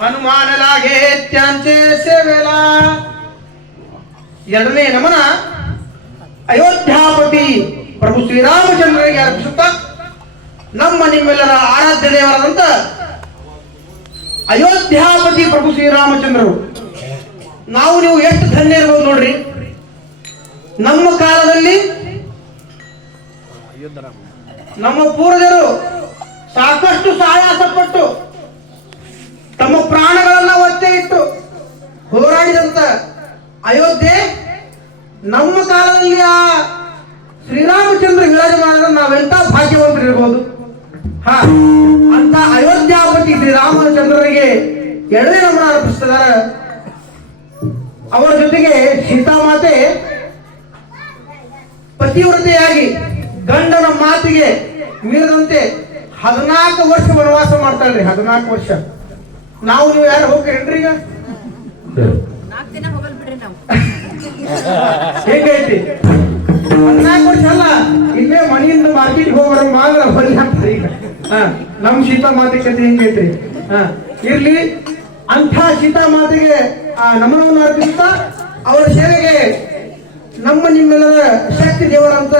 हनुमानलागे त्यांचे सेवेला ಎರಡನೇ ನಮನ ಅಯೋಧ್ಯಾಪತಿ ಪ್ರಭು ಶ್ರೀರಾಮಚಂದ್ರರಿಗೆ ಅರ್ಪಿಸುತ್ತಾ ನಮ್ಮ ನಿಮ್ಮೆಲ್ಲರ ಆರಾಧ್ಯ ದೇವರಾದಂತ ಅಯೋಧ್ಯಾಪತಿ ಪ್ರಭು ಶ್ರೀರಾಮಚಂದ್ರರು ನಾವು ನೀವು ಎಷ್ಟು ಧನ್ಯ ಇರಬಹುದು ನೋಡ್ರಿ. ನಮ್ಮ ಕಾಲದಲ್ಲಿ ನಮ್ಮ ಪೂರ್ವಜರು ಸಾಕಷ್ಟು ಸಾಹಸ ಪಟ್ಟು ತಮ್ಮ ಪ್ರಾಣಗಳನ್ನ ಒತ್ತೆ ಇಟ್ಟು ಹೋರಾಡಿದಂತ ಅಯೋಧ್ಯೆ ನಮ್ಮ ಕಾಲದಲ್ಲಿ ಆ ಶ್ರೀರಾಮಚಂದ್ರ ವಿರಾಜಮಾನ ನಾವೆಂತ ಭಾಗ್ಯವಂತರಿರ್ಬೋದು. ಅಂತ ಅಯೋಧ್ಯಾಪತಿ ಶ್ರೀರಾಮಚಂದ್ರರಿಗೆ ಎರಡನೇ ನಮನ ಅರ್ಪಿಸ್ತಿದ್ದಾರೆ. ಅವರ ಜೊತೆಗೆ ಸೀತಾಮಾತೆ ಪತಿವ್ರತೆಯಾಗಿ ಗಂಡನ ಮಾತಿಗೆ ಮೀರದಂತೆ 14 ವರ್ಷ ವನವಾಸ ಮಾಡ್ತಾಳ್ರಿ. 14 ವರ್ಷ. ನಾವು ನೀವು ಯಾರು ಹೋಗ್ತೀರೇನ್ರಿ ಈಗ? ಹೇಗೈತಿ 14 ವರ್ಷ ಅಲ್ಲ, ಇಲ್ಲೇ ಮನೆಯಿಂದ ಮಾರ್ಕೆಟ್ ಹೋಗೋರ ಮಾತ್ರ ಬರೀ ಹಾಕ್ತಾರೆ ಈಗ. ನಮ್ ಸೀತಾಮಾತೆ ಕತೆ ಹೆಂಗೈತ್ರಿ. ಇರ್ಲಿ, ಅಂಥ ಸೀತಾಮಾತೆಗೆ ನಮನವನ್ನು ಅರ್ಪಿಸುತ್ತಾ ಅವರ ಸೇವೆಗೆ ನಮ್ಮ ನಿಮ್ಮೆಲ್ಲರ ಶಕ್ತಿ ದೇವರಂತ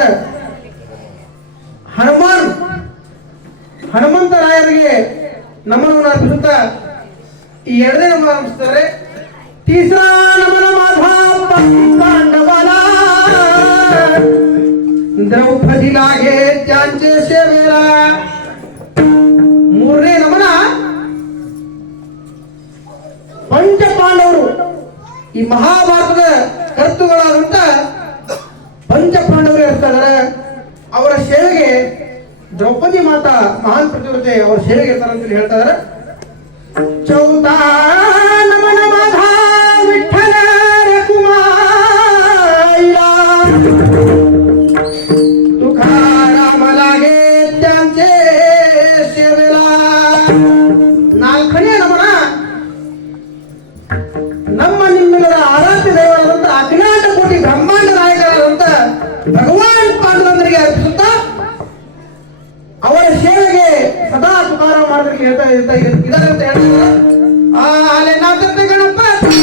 ಹನುಮಂತರಾಯರಿಗೆ ನಮನವನ್ನು ಅರ್ಪಿಸುತ್ತಾ ಈ ಎರಡನೇ ನಮನ ಅರ್ಪಿಸ್ತಾರೆ. तीसरा नमन माधा पांडवाला द्रौपदी लागे त्यांचे सेवेला. ಮೂರನೇ ನಮನ ಪಂಚ ಪಾಂಡವರು, ಈ ಮಹಾಭಾರತದ ಕರ್ತೃಗಳಾದಂತ ಪಂಚ ಪಾಂಡವರು ಇರ್ತಾರೆ. ಅವರ ಸೇವೆಗೆ ದ್ರೌಪದಿ ಮಾತಾ ಮಹಾನ್ ಪತಿವ್ರತೆ ಅವರ ಸೇವೆಗೆ ಇರ್ತಾರೆ ಅಂತ ಹೇಳ್ತಾ ಇದ್ದಾರೆ. ಚೌथा नमन माधा विठ्ठल रखुमाईला तुकाराम लागे त्यांचे सेवेला. ನಾಲ್ಕನೇ ನಮನ ನಮ್ಮ ನಿಮ್ಮೆಲ್ಲರ ಆರಾಧ್ಯ ದೇವರಾದಂತ ಅಜ್ಞಾತ ಕೋಟಿ ಬ್ರಹ್ಮಾಂಡ ನಾಯಕರಾದಂತ ಭಗವಾನ್ ಪಾಂಡುರಂಗರಿಗೆ ಅರ್ಪಿಸುತ್ತಾ ಅವರ ಸೇವೆಗೆ ಸದಾ ತುಕಾರ ಮಾಡೋದಕ್ಕೆ ಹೇಳ್ತಾ ಇದ್ದಾರೆ ಅಂತ ಹೇಳ್ತಾರೆ. ಆಲೆನಾಥ ಗಣಪತಿ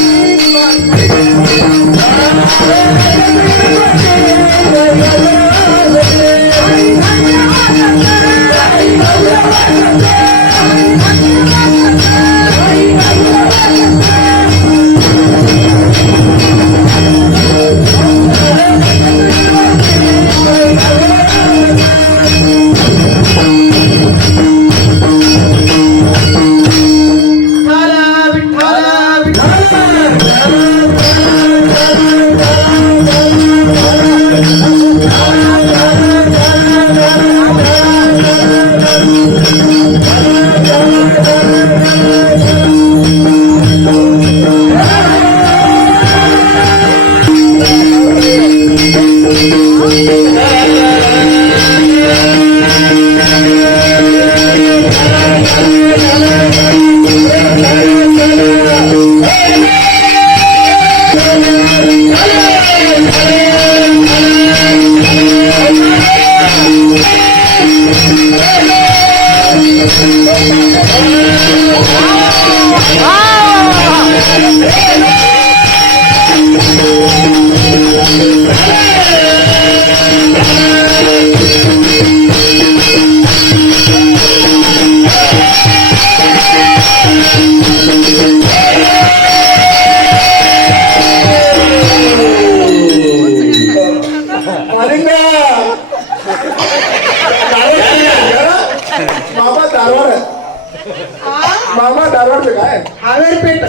मामा धारवाड काय हावेरपेठ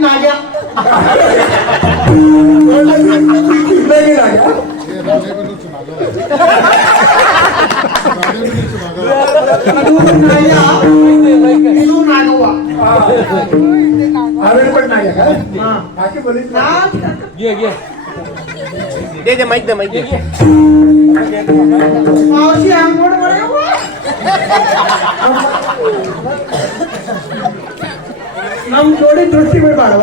नाग्या हावेरपेठ नाग्या काय बाकी बोलीस ना घे दे माईक दे मावशी आंगोड बरे ನಮ್ ಜೋಡಿ ದೃಷ್ಟಿ ಬಿಡಬಾರ್ದು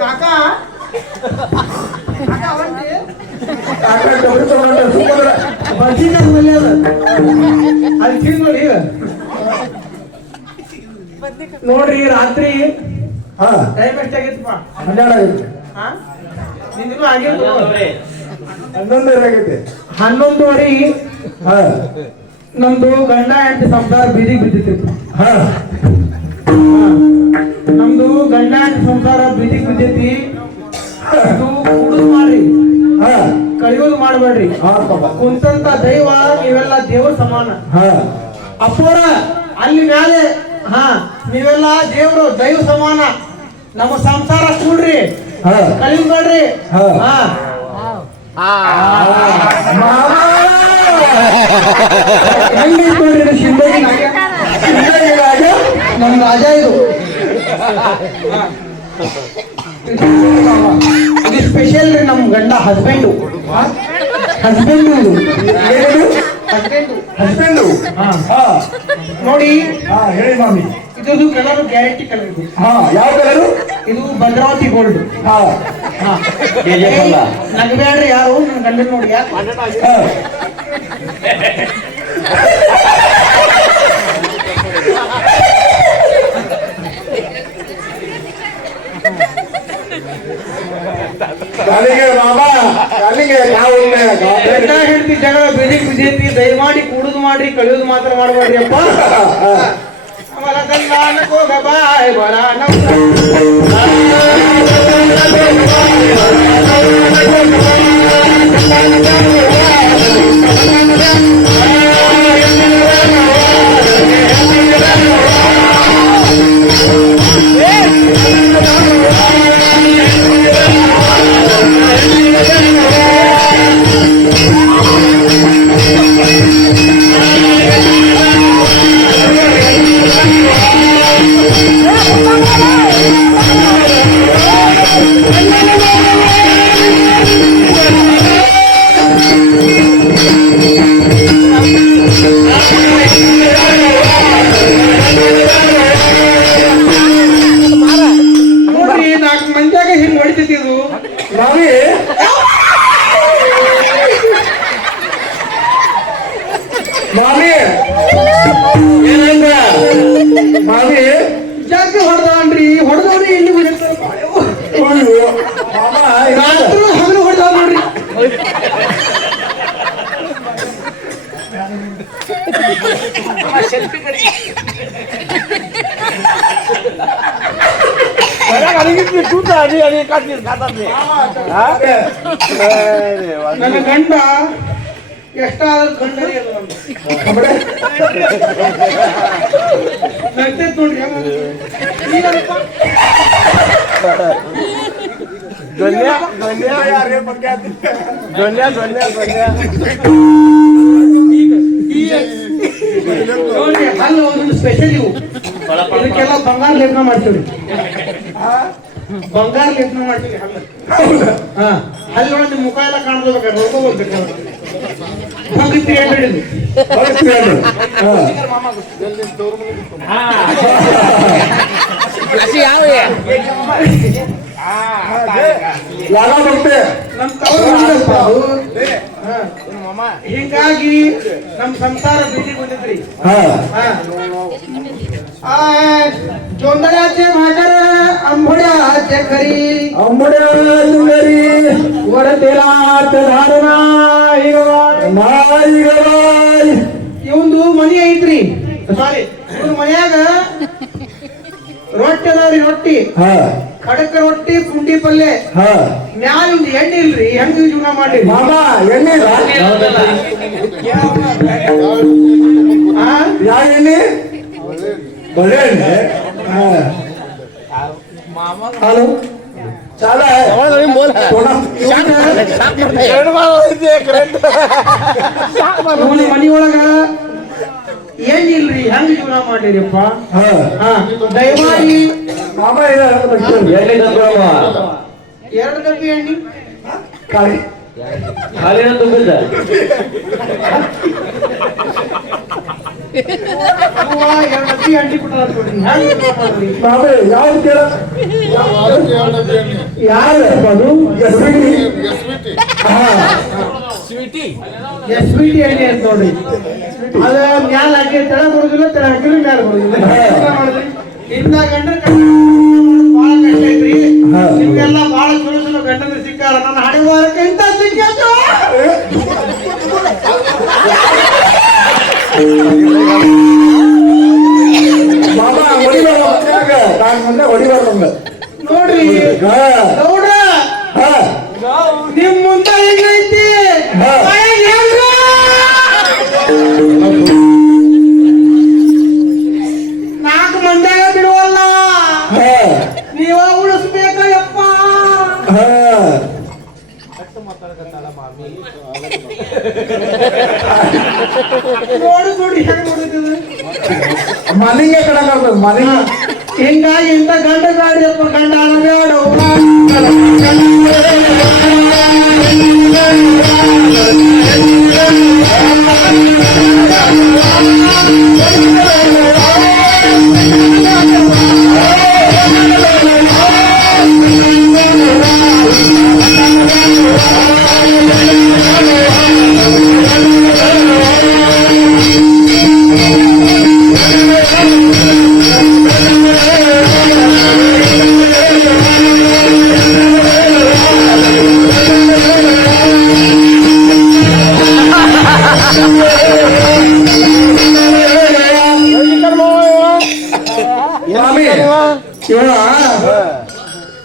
ಕಾಕಾ ಬಜ್ಜಿ ಅಲ್ಲಿ ತಿಂದು ನೋಡಿ ನೋಡ್ರಿ ರಾತ್ರಿ ಹಾ ಟೈಮ್ ಎಷ್ಟಾಗೈತಪ್ಪ? 12 ಆಗೈತೆ. ಹಾ ನಿಂದಿನೂ ಆಗಿತ್ತು 11 ಆಗೈತೆ. 11:30 ಹಾ ನಮ್ದು ಗಂಡ ಹೆಂಡತಿ ಸಂಸಾರ ಬೀದಿಗೆ ಬಿದ್ದಿತ್ತು. ಹಾ ನಮ್ದು ಗಂಡ ಹೆಂಡತಿ ಸಂಸಾರ ಬೀದಿಗೆ ಬಿದ್ದೈತಿ. ಇದು ಕುಡಿದು ಮಾಡ್ರಿ, ಹಾ ಕಳಿಯೋದು ಮಾಡ್ಬೇಡ್ರಿ. ಹಾ ಪಾಪ. ಕುಂತಂತ ದೈವ ನೀವೆಲ್ಲ ದೇವ್ರ ಸಮಾನ. ಹಾ ಅಪ್ಪೋರ ಅಲ್ಲಿ ಮ್ಯಾಲೆ ಹಾ ನೀವೆಲ್ಲ ದೇವ್ರು ದೈವ ಸಮಾನ. ನಮ್ಮ ಸಂಸಾರ ಕೂಡ್ರಿ, ಹಾ ಕಳಿಬೇಡ್ರಿ. ಹಾ. ಹಾ ಹೆಂಗೈತ್ ನೋಡ್ರಿ ಇದು ಶಿಂದಗಿ ರಾಜ. ನಮ್ಮ ರಾಜ ಇದು. ಇದು ಸ್ಪೆಷಲ್ ರೀ, ನಮ್ ಗಂಡ ಹಸ್ಬೆಂಡು. ಹಸ್ಬೆಂಡು ಇದು ಏನು ಹಸ್ಬೆಂಡು. ಹಸ್ಬೆಂಡು. ಹಾ ಹಾ ನೋಡಿ, ಹಾ ಹೇಳಿ ಮಾಮಿ. ಇದು ಕಲರ್ ಗ್ಯಾರಂಟಿ ಕಲರ್ ಇದು. ಹಾ ಯಾವ ಕಲರು? ಇದು ಭದ್ರಾವತಿ ಗೋಲ್ಡ್. ಹಾ ಹಾ ನಗಬೇಡ್ರಿ ಯಾರು, ನನ್ನ ಗಂಡನ್ ನೋಡಿ ಯಾಕೆ. ಹಾ ಅಲ್ಲಿಗೆ ಬಾಬಾ ಅಲ್ಲಿಗೆ ನಾವು ಗಂಡ ಹೆಂಡತಿ ಜಗಳ ಬೆದಿಗೆ ಬಿದ್ದೈತಿ. ದಯಮಾಡಿ ಕುಡಿದು ಮಾಡ್ರಿ, ಕಳಿಯೋದು ಮಾತ್ರ ಮಾಡಬೇಡ್ರಿ ಅಪ್ಪ. ಹೋಗ ಬಾಯ್ ಬರ ನೋಡ್ರಿ, 4 ಮಂದಿಯಾಗ ಹಿಂಗ್ ಹೊಡಿತೈತಿ ಇದು. ಮಾಮಿ ಮಾಮಿ ಏನಂದ ಮಾಮಿ ಜಾಸ್ತಿ ಹೊಡೆದನ್ರಿ, ಹೊಡೆದವ್ರಿ ಎಲ್ಲಿ ಹೊಡಿತಾರ. ಮಾಮ ರಾತ್ರಿ ಹಗಲು ಹೊಡೆದ ನೋಡ್ರಿ. ನನ್ನ ಗಂಡ ಎಷ್ಟಾದ್ರೂ ಗಂಡನೇ ಅದು ನಮ್ದು. ನಗ್ತೈತ್ ನೋಡ್ರಿ ಹೆಂಗ್ ನೀನಪ್ಪ. ನೋಡ್ರಿ, ಹಲ್ಲು ಒಂದೊಂದು ಸ್ಪೆಷಲ್ ಇವು. ಇದಕ್ಕೆಲ್ಲ ಬಂಗಾರ ಲೇಪನ ಮಾಡ್ತೀವ್ರಿ. ಬಂಗಾರ ಲೇಪನ ಮಾಡ್ತೀವಿ ಹಲ್ಲು. ಹಾ ಹಲ್ಲೊಳಗೆ ನಿಮ್ ಮುಖ ಎಲ್ಲ ಕಾಣ್ಬೇಕು, ನೋಡ್ಕೋಬೇಕು. ಹೋಗಿತ್ತು ಏನು ಹಿಡಿದು ಯಾರ ಬರ್ತೇ ನಮ್ ತವರು ಹಿಂಗಾಗಿ ನಮ್ ಸಂಸಾರ ಬಿಸಿ ಬಂದಿದ್ರಿ. जोंधळ्याचे भाकर आंबोड्याचे घरी घरी वडतेलात धारणा ಇವಂದು ಮನಿ ಐತ್ರಿ. ಸಾರಿ, ಇವ್ರ ಮನ್ಯಾಗ ರೊಟ್ಟಿ ಅದಾವ್ರಿ. ರೊಟ್ಟಿ ಖಡಕ್ ರೊಟ್ಟಿ, ಪುಂಡಿ ಪಲ್ಲೆ. ಮ್ಯಾಲ ಒಂದು ಎಣ್ಣೆ ಇಲ್ರಿ, ಹೆಂಗ ಜೀವನ ಮಾಡಿ ಮಾಮಾ ಎಣ್ಣೆ ಯಾವ ಎಣ್ಣೆ? ಬಳೆ ಎಣ್ಣೆ. ಹಲೋ ಚಾಲ ಮನಿಯೊಳಗ ಏನಿಲ್ರಿ, ಹೆಂಗ ಜೀವನ ಮಾಡಿರಿಪ್ಪ. ದಯಮಾಡಿ ಮಾಮ 2 ಡಬ್ಬಿ ಎಣ್ಣಿ ಕಾಳಿ ಹಾಲಿನ ತುಂಬಿದ್ದ 2 ಡಬ್ಬಿ ಎಣ್ಣಿ ಕೊಟ್ಟಾರ ನೋಡ್ರಿ. ಹೆಂಗ ಜೀವನ ಮಾಡ್ರಿ ಮಾಮ ಯಾವ್ದು ಕೇಳ ಯಾರು ಅದು SVT ಎಣ್ಣೆ ಅಂತ ನೋಡ್ರಿ. ಅದ ಮ್ಯಾಲ ಹಾಕಿ ತೆಳ ಬರುದಿಲ್ಲ, ತೆಳ ಹಾಕಿದ್ರೆ ಮ್ಯಾಲ ಬರುದಿಲ್ಲ. ಇಂಥ ಗಂಡನ ಬಹಳ ಕಷ್ಟ ಐತ್ರಿ. ಹಾ. ನಿಮ್ಗೆಲ್ಲ ಬಹಳ ಚಲೋ ಚಲೋ ಗಂಡನ ಸಿಕ್ಕಾರ. ನನ್ನ ಹಣೆ ಬಾರಕ್ಕೆ ಇಂಥ ಸಿಕ್ಕಾತು. ಮಾಮ ಹೊಡಿಬಾರ್ದು ಮನ್ಯಾಗ. ನಾನ್ ಮುಂದೆ ಹೊಡಿಬಾರ್ದು ನೋಡ್ರಿ ಗೌಡ, ನಿಮ್ ಮುಂದೆ ಹೆಂಗೈತಿ ಹಾ. ಬಾಯಾಗ್ ಹೇಳ್ರಿ. ನಾಲ್ಕು ಮಂಡ್ಯಾಗ ಬಿಡುವಲ್ಲ, ನೀವ ಉಳಿಸ್ಬೇಕ ಯಪ್ಪ. ನೋಡು ನೋಡಿ ಹೆಂಗ್ ನೋಡಿದ್ರು. ಮಲಿಂಗ ಕಡಕ ಮಲಿಂಗ ಹಿಂಗಾಗಿ ಇಂಥ ಗಂಡ ಗಾಡಿಯಪ್ಪ, ಗಂಡ ಬೇಡ.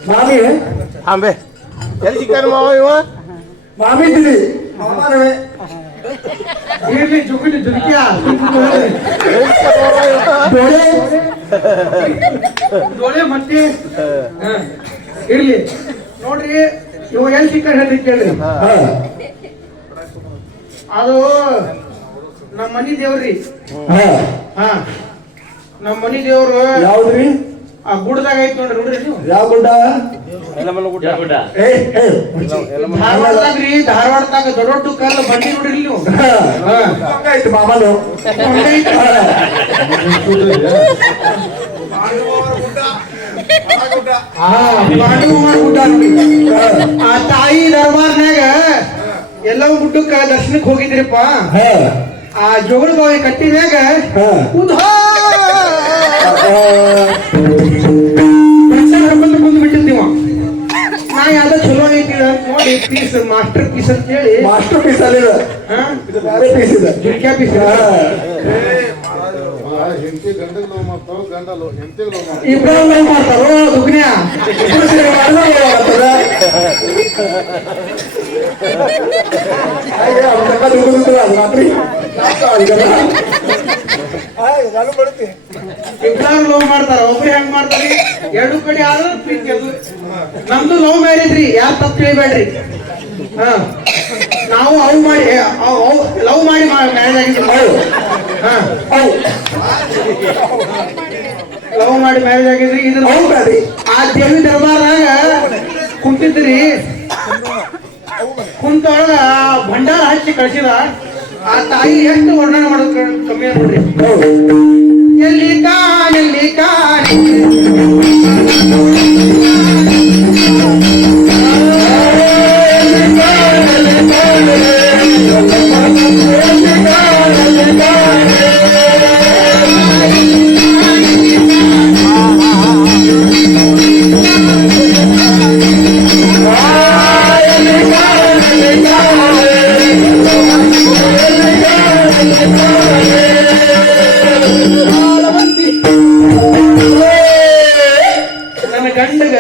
ಮಾಮಿ ಅಂಬೆ ಎಲ್ಲಿ ಸಿಕ್ಕಾನ ಮಾವ ಇವ ಮಾಮಿ ಇದ್ದೀರಿ ಮಾಮನವೇ ಇರ್ಲಿ ಜುಗುಲಿ ಜುಗಿಯ ಡೋಳೆ ಡೋಳೆ ಮತ್ತೆ ಇರ್ಲಿ. ನೋಡ್ರಿ ಇವ ಎಲ್ಲಿ ಸಿಕ್ಕ ಹೇಳ್ರಿ ಕೇಳ್ರಿ. ಅದು ನಮ್ಮ ಮನಿ ದೇವ್ರಿ. ಹಾ, ನಮ್ಮ ಮನಿ ದೇವ್ರು ಯಾವ್ದ್ರಿ? ಆ ಗುಡ್ದಾಗ ಐತಿ ನೋಡ್ರಿ. ನೋಡ್ರಿ ನೀವು ಯಾವ ಗುಡ್ಡ? ಗುಡ್ಡ. ಧಾರವಾಡದಾಗ್ರಿ. ಧಾರವಾಡದಾಗ ದೊಡ್ಡ ದೊಡ್ಡ ಕಲ್ಲು ಬಂಡಿ ನೋಡ್ರಿ ನೀವು. ಹಂಗಾಯ್ತು ಮಾಮನು. ಪಾಂಡುಮಾರ್ ಗುಡ್ಡ ನೋಡಿ. ಆ ತಾಯಿ ದರ್ಬಾರ್ನಾಗ ಎಲ್ಲವೂ ಗುಡ್ಡಕ್ಕ ದರ್ಶನಕ್ಕೆ ಹೋಗಿದ್ರಿಪ್ಪ. ಆ ಜೋಗಳದೊಳಗೆ ಕಟ್ಟಿದಾಗ ಬಂದು ಬಿಟ್ಟಿದ್ದೀವ. ನಾ ಯಾವ್ದೋ ಚಲೋ ಐತಿ ಅಂತ ನೋಡಿ ಪೀಸ್, ಮಾಸ್ಟರ್ ಪೀಸ್ ಅಂತ ಹೇಳಿ. ಮಾಸ್ಟರ್ ಪೀಸ್ ಅಲ್ಲಿದ ಇದು ಬೇರೆ ಪೀಸ್ ಇದೆ. ಜಿರ್ಕ್ಯಾ ಪೀಸ್ ಇಬ್ರು ಲವ್ ಮಾಡ್ತಾರೋ ದುಗ್ನ್ಯಾ. ರಾತ್ರಿ ಇಬ್ರು ಲವ್ ಮಾಡ್ತಾರ. ಒಬ್ರು ಹೆಂಗ್ ಮಾಡ್ತಾರಿ, ಎರಡು ಕಡೆ ಆದ್ರೂ ಪ್ರೀತಿ. ಅದು ನಮ್ದು ಲವ್ ಮ್ಯಾರೇಜ್ ರೀ, ಯಾರು ತಪ್ಪು ತಿಳಿಬೇಡ್ರಿ. ಹಾ, ನಾವು ಅವು ಮಾಡಿ ಲವ್ ಮಾಡಿ ಮ್ಯಾರೇಜ್ ಆಗಿದ್ರು. ಹಾ, ಲವ್ ಮಾಡಿ ಮ್ಯಾರೇಜ್ ಆಗಿದ್ರಿ. ಇದ್ರ ಆ ದೇವಿ ದರ್ಬಾರ್ನಾಗ ಕುಂತಿದ್ರಿ. ಕುಂತೊಳಗ ಭಂಡಾರ ಹಚ್ಚಿ ಕಳ್ಸಿದ. ಆ ತಾಯಿ ಎಷ್ಟು ವರ್ಣನೆ ಮಾಡೋದು ಕಮ್ಮಿ ನೋಡ್ರಿ. ಎಲ್ಲಿ ಕಾಣೆಲ್ಲಿ ಕಾಣಿ ನನ್ನ ಗಂಡಗ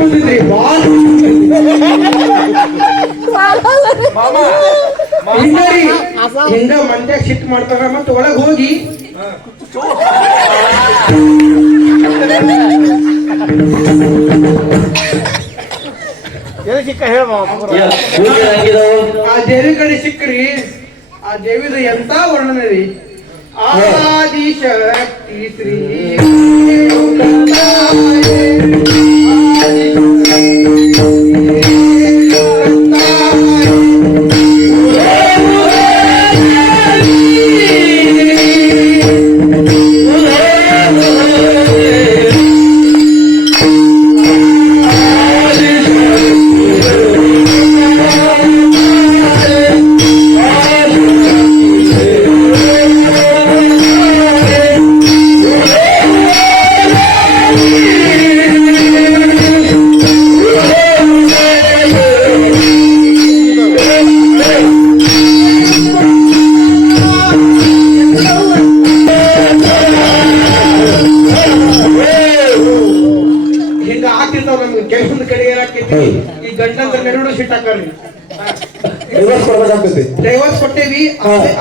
ಬಂದಿದ್ರಿ ಹಿಂಗ ಮಂದ್ಯಾಗ ಸಿಟ್ಟು ಮಾಡ್ತಾರ. ಮತ್ತ ಒಳಗ್ ಹೋಗಿ ಎಲ್ಲಿ ಸಿಕ್ಕ ಹೇಳ ಮಾವ. ಆ ದೇವಿ ಕಡೆ ಸಿಕ್ಕ್ರಿ. ಆ ದೇವಿದ ಎಂತ ವರ್ಣನೆ ರೀ. ಆದಿಶಕ್ತಿ ಶ್ರೀ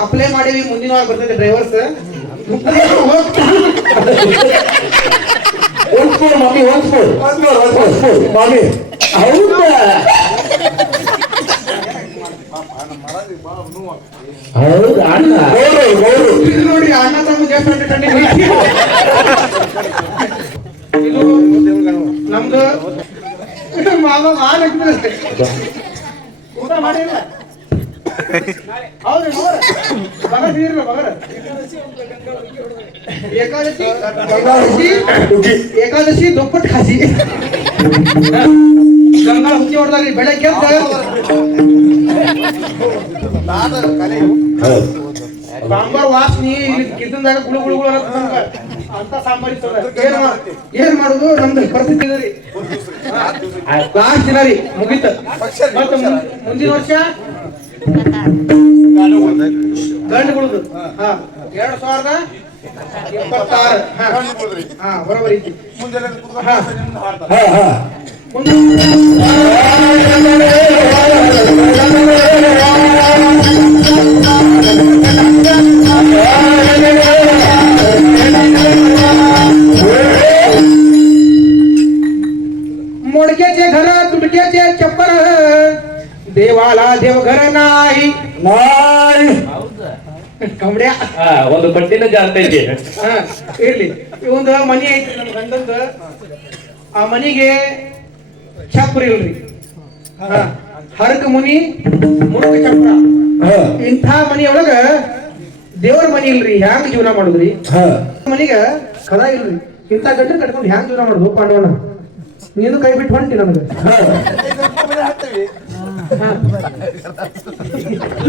ಅಪ್ಲೈ ಮಾಡೀವಿ, ಮುಂದಿನ ವಾರ ಬರ್ತದೆ ಡ್ರೈವರ್ಸ್. ಓದ್ಸ್ಕೊಡು ಮಮ್ಮಿ, ಓದ್ಸ್ಕೊಡು ಮಮ್ಮಿ. ಹೌದಾ? ಹೌದಾ ಅಣ್ಣ? ಇದು ನೋಡ್ರಿ ಅಣ್ಣ ತಮ್ಮ ಜಾಸ್ತಿ ಇದು ನಮ್ದು ಮಾಮ ಊಟ ಮಾಡಿಲ್ಲ. ಹೌದ್ರಿ ಏಕಾದಶಿ ದುಪ್ಪಟ್ಟು ಖಾಸಿ ಗಂಗಾ ಹುಚ್ಚಿ ಹೊಡೆದ್ರಿ ಬೆಳಗ್ಗೆ ಸಾಂಬಾರ್ ವಾಸನಿ ಕಿತ್ತಂದಾಗ ಗುಳು ಗುಳು ಗುಳು ಅಂತ ಸಾಂಬಾರ್ ಏನ್ ಮಾಡುದು ನಮ್ದು ಪರಿಸ್ಥಿತಿ ರೀ. ಲಾಸ್ಟ್ ದಿನ ರೀ ಮುಗೀತ. ಮತ್ತ ಮುಂದಿನ ವರ್ಷ ಗಂಡುಗುಳುದು 2026 ಬರೋಬರಿ ಐತಿ. मोडक्याचे घर तुटक्याचे चप्पर देवाला देवघर नाही ಕಮಡ್ಯಾ ಒಂದು ಬಡ್ಡಿನ ಜಾಸ್ತಿ ಐತಿ. ಇರ್ಲಿ. ಒಂದು ಮನಿ ಐತಿ ನಮ್ಮ ಗಂಡಂದ. ಆ ಮನಿಗೆ ಚಪ್ರ ಇಲ್ರಿ. ಹರಕ ಮುನಿ ಮುರುಕ ಚಪ್ರ. ಇಂಥ ಮನಿಯೊಳಗ ದೇವ್ರ ಮನಿ ಇಲ್ರಿ, ಹ್ಯಾಂಗ ಜೀವನ ಮಾಡುದ್ರಿ? ಮನಿಗ ಕದ ಇಲ್ರಿ. ಇಂಥ ಗಂಡ ಕಟ್ಕೊಂಡು ಹ್ಯಾಂಗ ಜೀವನ ಮಾಡುದು ಪಾಂಡವನ? ನೀನು ಕೈ ಬಿಟ್ಟು ಹೊಂಟಿ ನನಗೆ.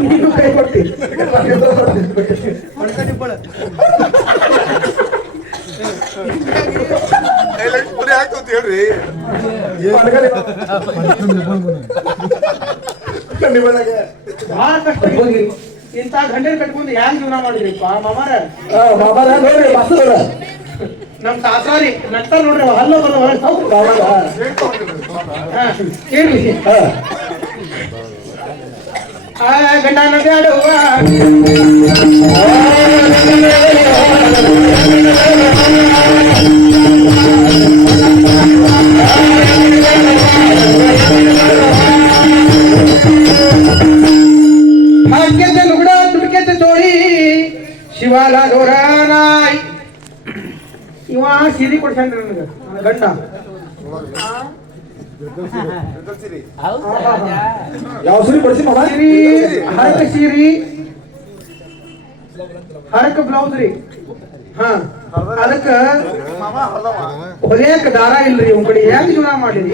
ನೀನು ಕೈ ಕೊಟ್ಟಿ ಬಹಳ ಕಷ್ಟ ಹೋಗಿ. ಇಂಥ ಗಂಡನ ಕಟ್ಕೊಂಡು ಹ್ಯಾಂಗ ಜೀವನ ಮಾಡಿದ್ರಿ ಮಾಮಾರ? ನೋಡ್ರಿ ಬಸ್ಸೋರ ನಮ್ ಸಾಸಾರಿ ನಟ್ಟ ನೋಡ್ರಿ ಹಲ್ಲ ಬರೋ ಇರ್ಲಿ. ಗಂಡನ ಬ್ಯಾಡುವ भाग्याचे लुगडं तुडक्याचे चोळी शिवाला डोरा नाय. ಇವ ಸೀರೆ ಕೊಡ್ಸಂದ್ರಿ ನನಗ ಗಂಡ. ಯಾವ ಸೀರೆ ಕೊಡ್ಸಿ ಮಾಮ? ಹರಕ ಸೀರಿ ಹರಕ ಬ್ಲೌಸ್ ರೀ. ಅದಕ್ಕ ಹೊಲಿಯಕ ದಾರ ಇಲ್ರಿ. ಇವ್ ಕಡೆ ಹೆಂಗ್ ಜೀವನ ಮಾಡಿರಿ?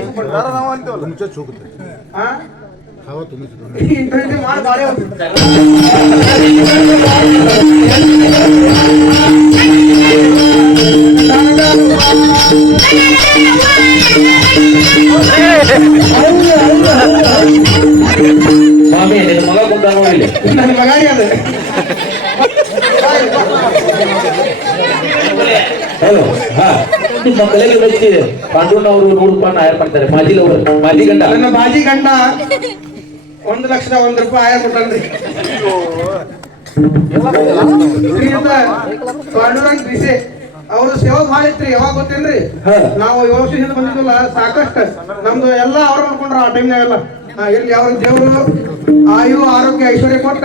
ಮಾಡಿ ಬಾಳೆ ಮಾಮಿ ನಿನ್ನ ಮಗ ಕುಂತ ನೋಡಿಲ್ಲ. ನನ್ನ ಮಗಾರಿ ಅದ. ನಿಮ್ಮ ಮಕ್ಕಳಿಗೆ ಬೆಳೆಸಿ ಪಾಂಡೂನವರು 100 ರೂಪಾಯಿ ಆಯರ್ ಮಾಡ್ತಾರೆ. ಮಾಜಿ ಗಂಡ ನನ್ನ ಬಾಜಿ ಗಂಡ 1,01,000 ರೂಪಾಯಿ ಆಯ ಕೊಟ್ಟನ್ರಿ. ಪಾಂಡುರಂಗ್ ದಿಸೆ ಅವ್ರ ಸೇವಾ ಭಾಳ ಇತ್ರಿ. ಯಾವಾಗ ಗೊತ್ತೇನ್ರಿ? ನಾವು 7 ವರ್ಷದಿಂದ ಬಂದಿದ್ವಲ್ಲ, ಸಾಕಷ್ಟು ನಮ್ದು ಎಲ್ಲಾ ಅವ್ರ ಮಾಡ್ಕೊಂಡ್ರ ಆ ಟೈಮ್ನಾಗೆಲ್ಲ. ಇರ್ಲಿ, ಅವ್ರ ದೇವ್ರು ಆಯು ಆರೋಗ್ಯ ಐಶ್ವರ್ಯ ಕೊಟ್ಟ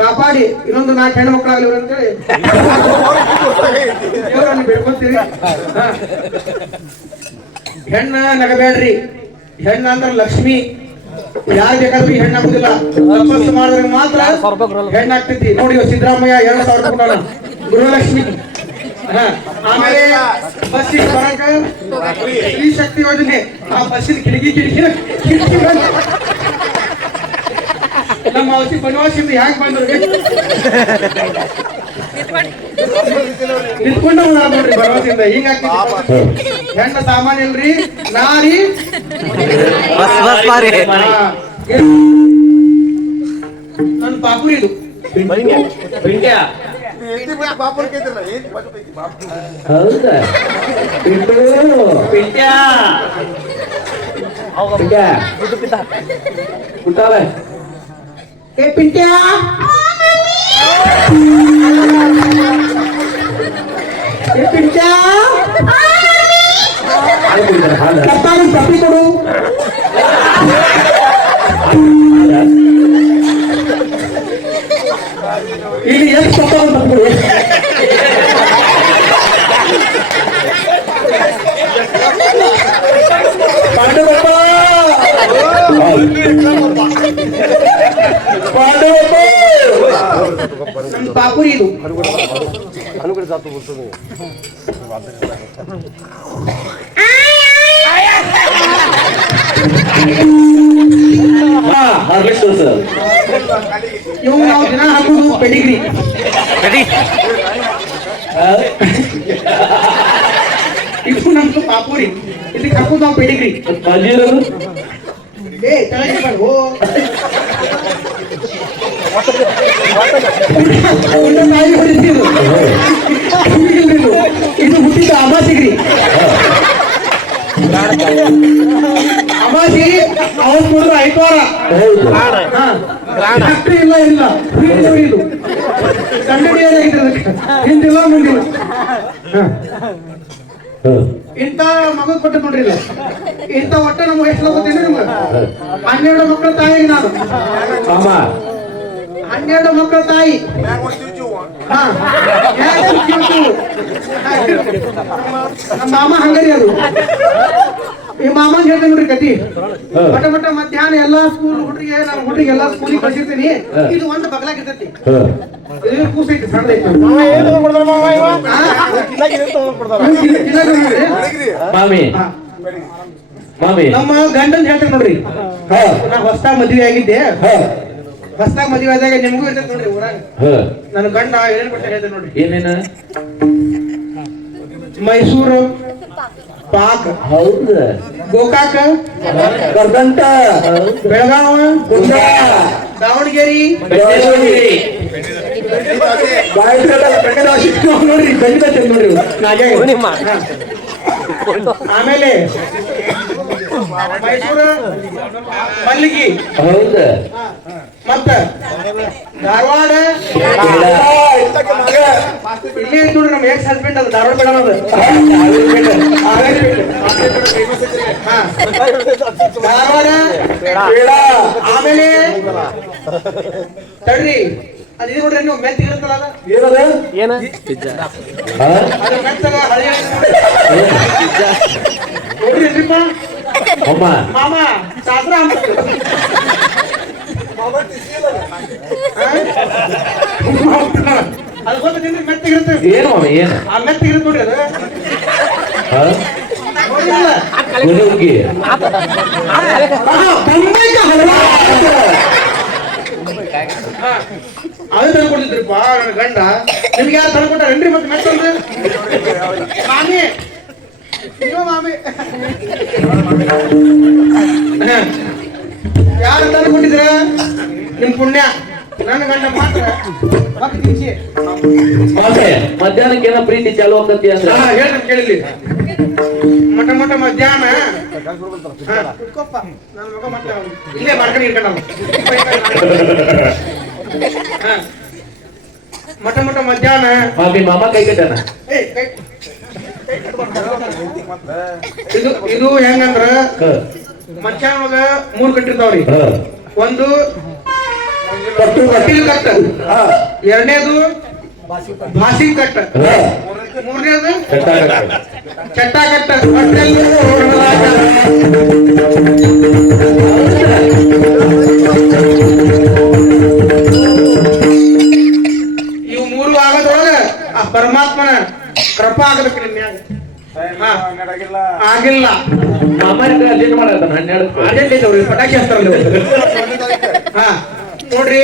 ಕಾಪಾಡಿ ಇನ್ನೊಂದು 4 ಹೆಣ್ಣು ಮಕ್ಕಳಾಗ್ಲಿ ಅಂತೇಳಿ ದೇವರಲ್ಲಿ ಬೇಡ್ಕೊತೀವಿ. ಹೆಣ್ಣ ನಗಬೇಡ್ರಿ. ಹೆಣ್ಣ ಅಂದ್ರೆ ಲಕ್ಷ್ಮಿ. ಯಾರು ಬೇಕಾದ್ರೂ ಹೆಣ್ಣು ಆಗುದಿಲ್ಲ. ತಪಸ್ಸು ಮಾಡಿದ್ರೆ ಮಾತ್ರ ಹೆಣ್ಣಾಗ್ತೈತಿ. ನೋಡಿ ಸಿದ್ದರಾಮಯ್ಯ 2,000 ಕೊಟ್ಟಾನ ಗೃಹಲಕ್ಷ್ಮಿ. ಆಮೇಲೆ ಬಸ್ಸಿಗೆ ಬರಕ ಸ್ತ್ರೀ ಶಕ್ತಿ ಯೋಜನೆ. ಆ ಬಸ್ಸಿನ ಕಿಟಕಿ ನಮ್ಮ ಔಷಧಿ ಬನವಾಸಿಂದ ಹ್ಯಾಂಗ ಬಂದ್ರು ನಿಂತ್ಕೊಂಡ ನೋಡ್ರಿ ಬನವಾಸಿಂದ ಹಿಂಗಾಗ್ತೈತಿ. ಹೆಣ್ಣ ಸಾಮಾನ್ಯ ಇಲ್ರಿ, ನಾರಿ ನನ್ನ ಪಾಪುರಿ ಇದು. ಹೌದಾ ಏ ಪಿಂಟ್ಯಾ ಇಲ್ಲಿ ಎಷ್ಟು ತಗೊಂಡು ಪಾಂಡವಪ್ಪ ಪಾಂಡವಪ್ಪ ನಮ್ಮ ಪಾಪುರಿ ಇದು ಹಾರ್ವೆಸ್ಟರ್ ಸರ್ ಇವು ನಾವು ದಿನ ಹಾಕುದು ಪೆಡಿಗ್ರಿ ಇದು ನಮ್ದು ಪಾಪುರಿ ಇದಕ್ಕೆ ಹಾಕುದು ನಾವು ಪೆಡಿಗ್ರಿ ಮಾಜಿ ಇರೋದು ಏ ತಲೆಗೆ ಬೇಡ, ಓ ಉಂಡ ತಾಯಿ ಹೊಡಿತಿದ್ದು. ಇದು ಹುಟ್ಟಿದ ಅಮಾಸಿಗ್ರಿ ಅಮಾಸಿ ಅವತ್ತು ನೋಡಿದ್ರೆ ಐತವಾರ ಹೌದು ಫ್ಯಾಕ್ಟ್ರಿ ಇಲ್ಲ ಇಲ್ಲ ಇದು ಕಂಡು ಹಿಂದಿಲ್ಲ ಮುಂದಿಲ್ಲ ಇಂಥ ಮಗದ್ ಕೊಟ್ಟು ನೋಡ್ರಿ ಇಲ್ಲ ಇಂಥ ಒಟ್ಟ ನಮ್ಗೆ ಎಷ್ಟು ಗೊತ್ತೇನೆ ನಿಮ್ಗೆ 12 ಮಕ್ಕಳ ತಾಯಿ ನಾನು ಮಾಮ 12 ಮಕ್ಕಳ ತಾಯಿ ಹಾ ನಮ್ಮ ಮಾಮ ಹಂಗರಿ ಅದು ಈ ಮಾಮನ್ ಹೇಳ್ತೇನೆ ನೋಡ್ರಿ ಕತಿ ಮಟ ಮಟ ಮಧ್ಯಾಹ್ನ ಎಲ್ಲಾ ಸ್ಕೂಲ್ ಹುಡ್ರಿಗೆ ನಾನು ಹುಡ್ರಿಗೆ ಎಲ್ಲಾ ಸ್ಕೂಲಿಗೆ ಕಳ್ಸಿರ್ತೀನಿ ಇದು ಒಂದು ಬಗ್ಲಾಗಿರ್ತೈತಿ ಇದು ಕೂಸೈತಿ ಸಣ್ಣದೈತಿ ಮಾಮಿ ಮಾಮಿ ನಮ್ಮ ಗಂಡನ್ ಹೇಳ್ತೇನೆ ನೋಡ್ರಿ ನಾ ಹೊಸ್ತಾಗ ಮದ್ವೆ ಆಗಿದ್ದೆ ಹೊಸ್ತಾಗ ಮದ್ವೆ ಆದಾಗ ನಿಮಗೂ ಇರ್ತೈತೆ ನೋಡ್ರಿ ಊರಾಗ ನನ್ನ ಗಂಡ ಏನೇನ್ ಕೊಟ್ಟ ಹೇಳ್ತೇನೆ ನೋಡ್ರಿ ಏನೇನ ಮೈಸೂರು ಪಾಕ್ ಹೌದ ಗೋಕಾಕ ಬರ್ದಂಟ ಬೆಳಗಾವ ದಾವಣಗೆರೆ ನೋಡ್ರಿ ಖಂಡಿತ ನೋಡ್ರಿ ಆಮೇಲೆ ಮೈಸೂರು ಮಲ್ಲಿಗೆ ಹೌದ ಮತ್ತ ಧಾರವಾಡ ಇಲ್ಲಿ ನೋಡ್ರಿ ನಮ್ಮ ಎಕ್ಸ್ ಹಸ್ಬೆಂಡ್ ಅದು ಧಾರವಾಡ ಬೇಡ ಧಾರವಾಡ ಆಮೇಲೆ ತಡ್ರಿ ಅದು ಇದು ನೋಡ್ರಿ ನೀವು ಮೆತ್ತ ಇರುತ್ತಲ್ಲ ಅದು ಮೆತ್ತಗ ಹಳಿ ನೋಡ್ರಿ ಅಮ್ಮ ಮಾಮ ಶಾಸ್ತ್ರ ಅದು ಗೊತ್ತಿಲ್ಲ ಮೆತ್ತಗಿರುತ್ತೆ ಏನು ಮಾಮ ಏನು ಆ ಮೆತ್ತಗಿರುತ್ತೆ ನೋಡ್ರಿ ಅದು ನೋಡಿಲ್ಲ ಗುರುಗಿ ಅದು ತಂದು ಕೊಡ್ತಿದ್ರಿಪ್ಪ ನನ್ನ ಗಂಡ ನಿಮ್ಗೆ ಯಾರು ತಂದು ಕೊಟ್ಟಾರೇನ್ರಿ ಮತ್ತೆ ಮೆತ್ತಂದ್ರೆ ಮಾಮಿ ನೀವು ಮಾಮಿ ಯಾರು ತಂದು ಕೊಟ್ಟಿದ್ರ ನಿಮ್ ಪುಣ್ಯ ನನ್ನ ಗಂಡ ಮಾತ್ರ ಮತ್ತೆ ತಿನ್ಸಿ ಮಾಮಿ ಮಧ್ಯಾಹ್ನಕ್ಕೆ ಏನೋ ಪ್ರೀತಿ ಚಾಲು ಆಗ್ತತಿ ಅಂದ್ರೆ ಹೇಳ್ತೀನಿ ಕೇಳಿಲಿ ಮಟ ಮಟ ಮಧ್ಯಾಹ್ನ ಕುತ್ಕೊಪ್ಪ ನನ್ನ ಮಗ ಮತ್ತೆ ಇಲ್ಲೇ ಮಾಡ್ಕೊಂಡು ಇಟ್ಕೊಂಡ ಮಟ ಮಟ ಮಧ್ಯಾಹ್ನ ಮಾಮಿ ಮಾಮ ಕೈ ಕಟ್ಟಣ ಇದು ಇದು ಹೆಂಗಂದ್ರ ಮಧ್ಯಾಹ್ನವಾಗ 3 ಕಟ್ಟಿರ್ತಾವ್ರಿ ಒಂದು ಕಟ್ಟಿಲ್ ಕಟ್ಟ ಎರಡನೇದು ಭಾಷಿ ಕಟ್ಟ ಮೂರನೇದು ಚಟ್ಟ ಕಟ್ಟ ಇವು 3 ಆಗೋದ್ರೊಳಗ ಆ ಪರಮಾತ್ಮನ ಕೃಪಾ ಆಗಬೇಕು ನಿಮ್ಮ ಮ್ಯಾಗ ಆಗಿಲ್ಲ ಮಾಮ ಅರ್ಜೆಂಟ್ ಮಾಡತ್ತ 12 ಅರ್ಜೆಂಟ್ ಐತವ್ರಿ ಪಟಾಕಿ ಹಚ್ತಾರಲ್ಲ ಹಾ ನೋಡ್ರಿ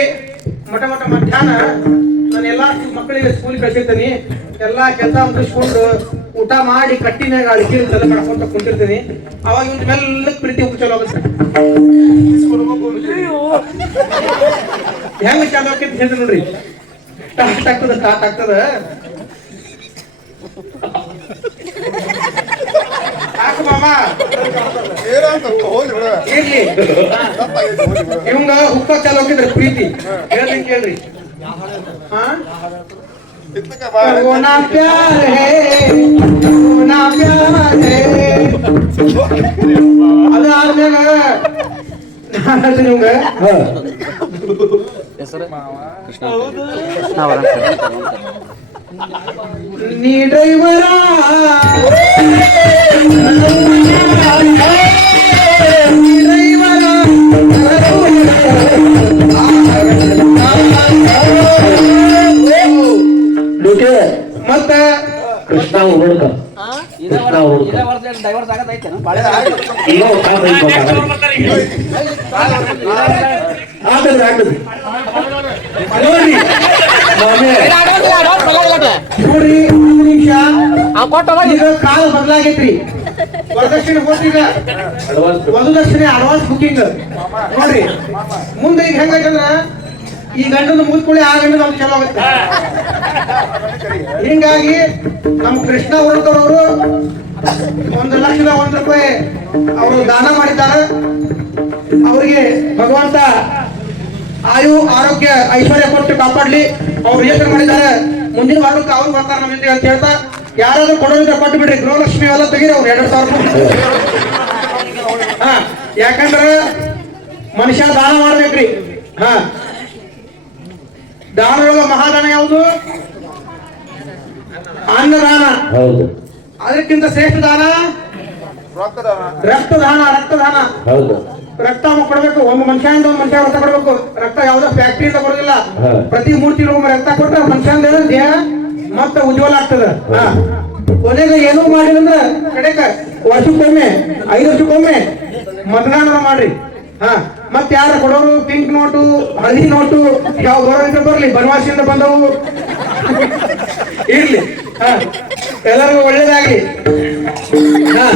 ಮಟ ಮಟ ಮಧ್ಯಾಹ್ನ ನಾನು ಎಲ್ಲಾ ಮಕ್ಕಳಿಗೆ ಸ್ಕೂಲ್ ಕಳ್ಸಿರ್ತೀನಿ ಎಲ್ಲಾ ಕೆಲಸ ಮುಗಿಸ್ಕೊಂಡು ಊಟ ಮಾಡಿ ಕಟ್ಟಿನಾಗ ಅಡಿಕೆ ಎಲ್ಲ ಮಾಡ್ಕೊಂತ ಕುಂತಿರ್ತೀನಿ ಅವಾಗ ಇವ್ನ ಮೆಲ್ಲಕ್ ಪ್ರೀತಿ ಉಪ್ಪು ಚಲೋ ಆಗುತ್ತೆ ಹೆಂಗ ಚಾಲು ಆಕೈತಿ ಹೇಳ್ತೀನಿ ನೋಡ್ರಿ ಸ್ಟಾರ್ಟ್ ಆಗ್ತದ ಯಾಕ ಮಾಮ ಇರ್ಲಿ ಇವಂಗ ಉಪ್ಪ ಚಾಲು ಹೋಗಿದ್ರೆ ಪ್ರೀತಿ ಹೇಳ್ತೀನಿ ಕೇಳ್ರಿ ಹೋನಾ ಪ್ಯಾರ್ ಹೇ ಹೋನಾ ಪ್ಯಾರ್ ಹೇ ಅದು ಆದ್ಮೇಲೆ ನಿಮ್ಗ ಹೆಸರು ನೀ ಡ್ರೈವರ ಮತ್ತ ಕೃಷ್ಣ ಉರುಳ್ಕ ಕೃಷ್ಣ ಉರುಳ್ಕ ಈಗ ಆಗ್ತದೆ ಆಗ್ತದೆ ನೋಡ್ರಿ ನೋಡ್ರಿ ಒಂದು ನಿಮಿಷ ಈಗ ಕಾಲ ಬದಲಾಗೈತ್ರಿ ವರದಕ್ಷಿಣೆ ಹೋಗ್ತೀಗ ವಧುದಕ್ಷಿಣೆ ಅಡ್ವಾನ್ಸ್ ಬುಕಿಂಗ್ ನೋಡ್ರಿ ಮುಂದೆ ಈಗ ಹೆಂಗಂದ್ರ ಈ ಗಂಡನ ಮುಗಿದ್ಕೊಳ್ಳಿ ಆ ಗಂಡ ನಮ್ಗೆ ಚಲೋ ಆಗುತ್ತೆ ಹಿಂಗಾಗಿ ನಮ್ಮ ಕೃಷ್ಣ ಉರುಳ್ಕರ್ ಅವರು 1,01 ರೂಪಾಯಿ ಅವರು ದಾನ ಮಾಡಿದ್ದಾರೆ. ಅವರಿಗೆ ಭಗವಂತ ಆಯು ಆರೋಗ್ಯ ಐಶ್ವರ್ಯ ಕೊಟ್ಟು ಕಾಪಾಡ್ಲಿ. ಅವ್ರು ಯೋಚನೆ ಮಾಡಿದ್ದಾರೆ ಮುಂದಿನ ವಾರಕ್ಕೆ ಅವ್ರು ಬರ್ತಾರೆ ನಮ್ಮ ಜೊತೆ ಅಂತ ಹೇಳ್ತಾ ಯಾರಾದ್ರೂ ಕೊಡೋದಿದ್ರೆ ಕೊಟ್ಟು ಬಿಡ್ರಿ. ಗೃಹಲಕ್ಷ್ಮಿ ಎಲ್ಲ ತೆಗೀರಿ ಅವ್ರು 2,000 ರೂಪಾಯಿ. ಹಾ, ಯಾಕಂದ್ರೆ ಮನುಷ್ಯ ದಾನ ಮಾಡ್ಬೇಕ್ರಿ. ಹಾ, ದಾನದೊಳಗ ಮಹಾದಾನ ಯಾವುದು? ಅನ್ನದಾನ. ಹೌದು. ಅದಕ್ಕಿಂತ ಶ್ರೇಷ್ಠ ದಾನ ರಕ್ತದಾನ. ರಕ್ತದಾನ ಹೌದು. ರಕ್ತ ಕೊಡ್ಬೇಕು. ಒಬ್ಬ ಮನುಷ್ಯನಿಂದ ಒಂದು ಮನುಷ್ಯ ರಕ್ತ ಕೊಡ್ಬೇಕು. ರಕ್ತ ಯಾವ್ದೋ ಫ್ಯಾಕ್ಟ್ರಿಯಿಂದ ಕೊಡೋದಿಲ್ಲ. ಪ್ರತಿ 3 ತಿಂಗಳು ರಕ್ತ ಕೊಟ್ರೆ ಮನುಷ್ಯನ ದೇಹ ಮತ್ತೆ ಉಜ್ವಲ ಆಗ್ತದ. ಕೊನೆಗೆ ಏನೂ ಮಾಡಿಲ್ಲ ಕಡೆಕ ವರ್ಷಕ್ಕೊಮ್ಮೆ 5 ವರ್ಷಕ್ಕೊಮ್ಮೆ ಮತದಾನ ಮಾಡ್ರಿ. ಹಾ, ಮತ್ತೆ ಯಾರ ಕೊಡೋರು ಪಿಂಕ್ ನೋಟು ಹಳದಿ ನೋಟು ಯಾವ ಗೌರವ ಬರ್ಲಿ, ಬನವಾಸಿಯಿಂದ ಬಂದವು ಇರ್ಲಿ. ಹಾ, ಎಲ್ಲರಿಗೂ ಒಳ್ಳೇದಾಗ್ಲಿ. ಹಾ,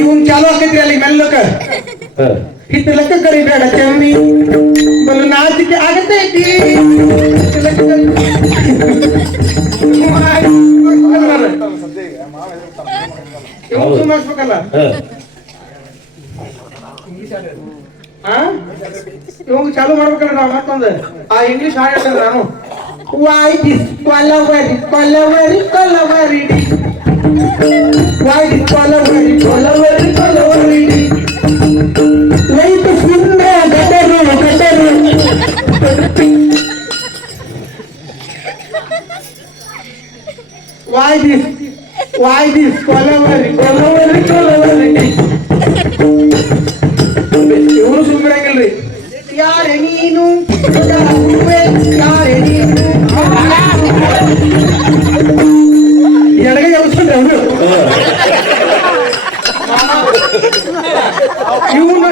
ಇವನ್ ಚಾಲು ಆಕೈತ್ರಿ ಅಲ್ಲಿ ಮೆಲ್ಲಕ ಹಿತ್ತಲಕ್ಕ ಕರಿಬೇಡ ಚಮ್ಮಿ ಬಲು ನಾಚಿಕೆ ಆಗತೈತಿ. ಇವನು ಸುಮ್ಮಾಕ್ಬೇಕಲ್ಲ. ಇವಾಗ ಚಾಲು ಮಾಡ್ಬೇಕಂದ್ರೆ ನಾವು ಮತ್ತೊಂದು ಆ ಇಂಗ್ಲಿಷ್ ಹಾಡು ಹೇಳ್ತಂದ್ರೆ ನಾನು ವೈ ದಿಸ್ ಕೊಲವರಿ ಕೊಲವರಿ ಕೊಲವರಿ ವೈ ದಿಸ್ ಕೊಲವರಿ ಕೊಲವರಿ ಕೊಲವರಿ ವೈಟ್ ಸುಂದ ಗಟರು ಗಟರು ವೈ ದಿಸ್ ಕೊಲವರಿ ಕೊಲವರಿ ಕೊಲವರಿ. ಇವರು ಸುಮ್ಮನಿರಂಗಿಲ್ರಿ. ಯಾರೇ ನೀನು ಯಾರೇ ನೀನು ಎಡಗೈ ಯಾವ್ದು ಇವನು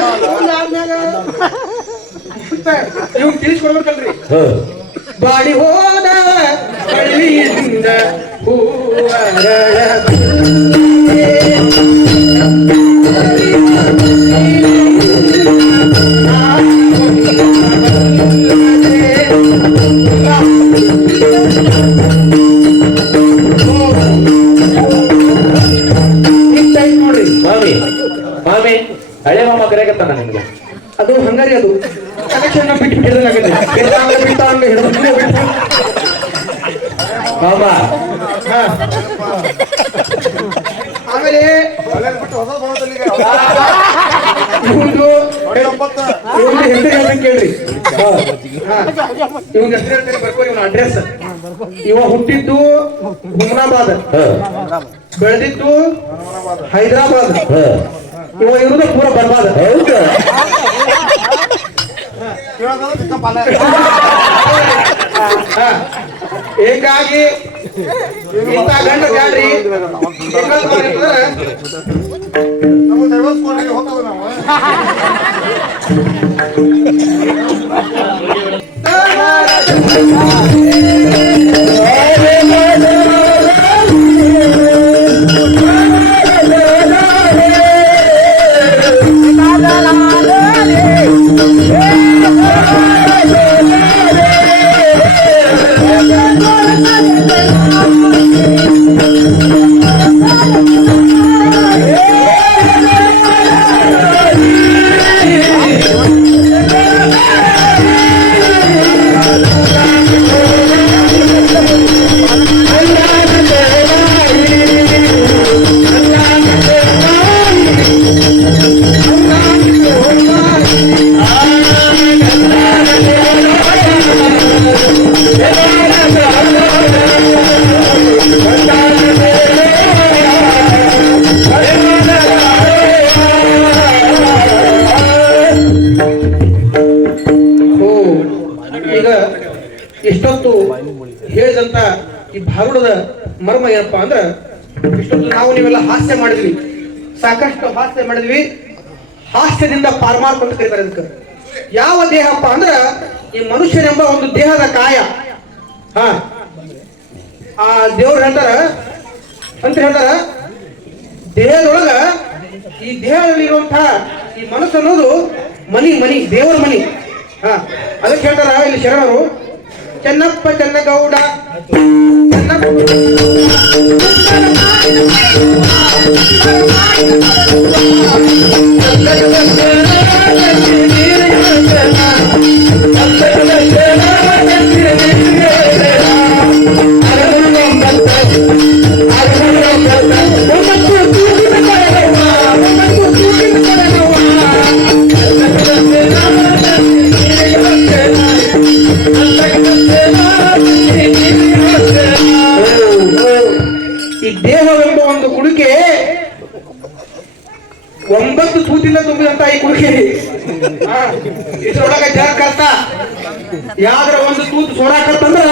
ಇವ್ನು ತಿಳಿಸ್ಕೊಡ್ಬೇಕಲ್ರಿ. ಬಾಡಿ ಹೋದ ಬಳ್ಳಿಯಿಂದ ಹೂವರಳ ನೋಡ್ರಿ. ಮಾಮಿ ಮಾಮಿ ಹಳೆ ಮಾಮ ಕರೆಯಕತ್ತಾನ ನಿಮ್ಗೆ. ಅದು ಹಂಗಾರಿ ಅದು ಕನೆಕ್ಷನ್ ಬಿಟ್ಟು ಹಿಡಿದಾಗತ್ತೆ. ಮಾಮ ಆಮೇಲೆ ಇವ್ರದ್ದು ಹೆಸರು ಹೇಳ್ಬೇಕು ಕೇಳ್ರಿ. ಇವನ್ ಹೆಸರು ಹೇಳ್ತಾರೆ ಬರ್ಕೋ. ಇವನ ಅಡ್ರೆಸ್ ಇವ ಹುಟ್ಟಿದ್ದು ಹುಮ್ನಾಬಾದ್, ಬೆಳೆದಿದ್ದು ಹೈದರಾಬಾದ್, ಇವ ಇರುವುದು ಪೂರ ಬರ್ಬಾದ್. ಹೀಗಾಗಿ ಇಂಥ ಗಂಡ ಬ್ಯಾಡ್ರಿ. ಹೇಳಿದಂತ ಈ ಭಾರುಡದ ಮರ್ಮ ಏನಪ್ಪಾ ಅಂದ್ರ ಇಷ್ಟೊಂದು ನಾವು ನೀವೆಲ್ಲ ಹಾಸ್ಯ ಮಾಡಿದ್ವಿ, ಸಾಕಷ್ಟು ಹಾಸ್ಯ ಮಾಡಿದ್ವಿ. ಹಾಸ್ಯದಿಂದ ಪಾರ್ಮಾರ್ಕ್ ಅಂತ ಕರೀತಾರೆ ಅದಕ್ಕೆ. ಯಾವ ದೇಹಪ್ಪ ಅಂದ್ರ ಈ ಮನುಷ್ಯನೆಂಬ ಒಂದು ದೇಹದ ಕಾಯ. ಹಾ, ಆ ದೇವ್ರು ಹೇಳ್ತಾರ ದೇಹದೊಳಗ ಈ ದೇಹದಲ್ಲಿ ಇರುವಂತಹ ಈ ಮನಸ್ಸು ಅನ್ನೋದು ಮನಿ ದೇವರ ಮನಿ. ಹಾ, ಅದಕ್ಕೆ ಹೇಳ್ತಾರ ಇಲ್ಲಿ ಶರಣರು, ಚೆನ್ನಪ್ಪ ಚೆನ್ನಗೌಡ ಈ ದೇಹವೆಂಬ ಒಂದು ಕುಡಿಕೆ 9 ತೂತಿಂದ ತುಂಬಿದಂತ ಈ ಕುಡಿಕೆ. ಇದ್ರೊಳಗ ಜಗ ಕರ್ತ ಯಾವ್ದ್ರ ಒಂದು ತೂತು ಸೋಡಾ ಕರ್ತಂದ್ರ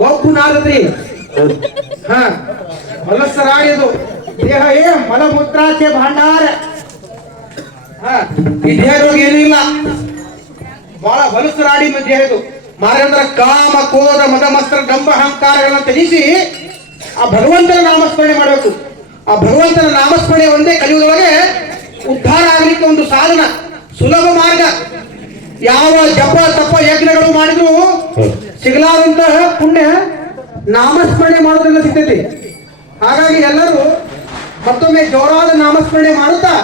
ಗೊಪ್ಪು ನಾರದ್ರಿ. ಮಲಸ್ಸರಾಡಿದು ದೇಹ ಮಲಮೂತ್ರಾಚೆ ಭಾಂಡಾರ. ಈ ದೇಹದೊಳಗೆ ಏನೂ ಇಲ್ಲ, ಬಹಳ ಹೊಲಸರಾಡಿ ದೇಹ ಇದು. ಮಾರೇಂದ್ರ ಕಾಮ ಕ್ರೋಧ ಮದ ಮಸ್ತ್ರ ಡಂಬ ಅಹಂಕಾರಗಳನ್ನ ತ್ಯಜಿಸಿ ಆ ಭಗವಂತನ ನಾಮಸ್ಮರಣೆ ಮಾಡಬೇಕು. ಆ ಭಗವಂತನ ನಾಮಸ್ಮರಣೆ ಒಂದೇ ಕಲಿಯುಗದೊಳಗೆ ಉದ್ಧಾರ ಆಗ್ಲಿಕ್ಕೆ ಒಂದು ಸಾಧನ, ಸುಲಭ ಮಾರ್ಗ. ಯಾವ ಜಪ ತಪ ಯಜ್ಞಗಳು ಮಾಡಿದ್ರು ಸಿಗಲಾರಂತಹ ಪುಣ್ಯ ನಾಮಸ್ಮರಣೆ ಮಾಡೋದ್ರಿಂದ ಸಿಗ್ತೈತಿ. ಹಾಗಾಗಿ ಎಲ್ಲರೂ ಮತ್ತೊಮ್ಮೆ ಜೋರಾದ ನಾಮಸ್ಮರಣೆ ಮಾಡುತ್ತಾ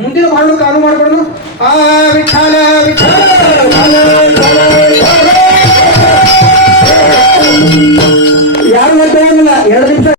ಮುಂದಿನ ಮಾಡಲು ಕಾನು ಮಾಡ್ಕೊಂಡು ಆ ವಿಠಲ ವಿಠಲ ಯಾರು ಮತ್ತೆ 2 ನಿಮಿಷ